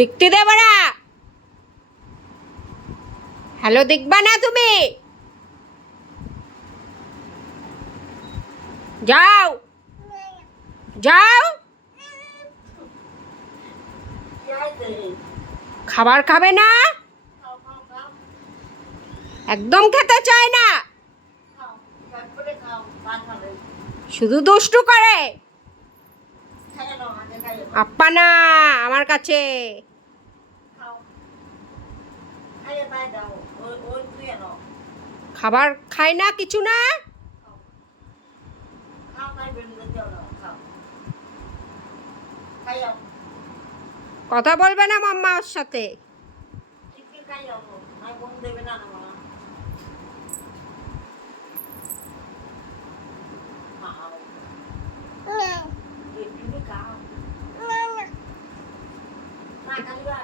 দেখতে দেবে না। হ্যালো, দেখবা না তুমি? যাও যাও, খাবার খাবে না? একদম খেতে চায় না, শুধু দুষ্টু করে। আপ্পা না আমার কাছে। খাবার খায় না, কিছু না। কথা বলবে না মাম্মা ওর সাথে।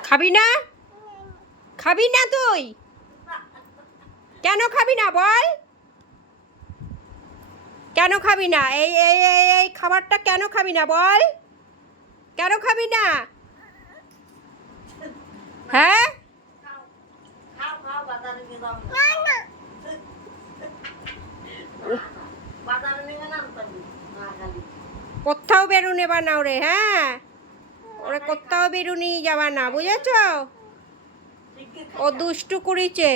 খাবি না? খাবি না তুই? কেন খাবি না বল? কেন খাবি না? এই এই এই এই খাবারটা কেন খাবি না বল? কেন খাবি না? হ্যাঁ, কোথাও বেরুনে বানাও রে। হ্যাঁ, ওরে কোথাও বেরুনি যাবা না, বুঝেছ? ও দুষ্টু করেছে।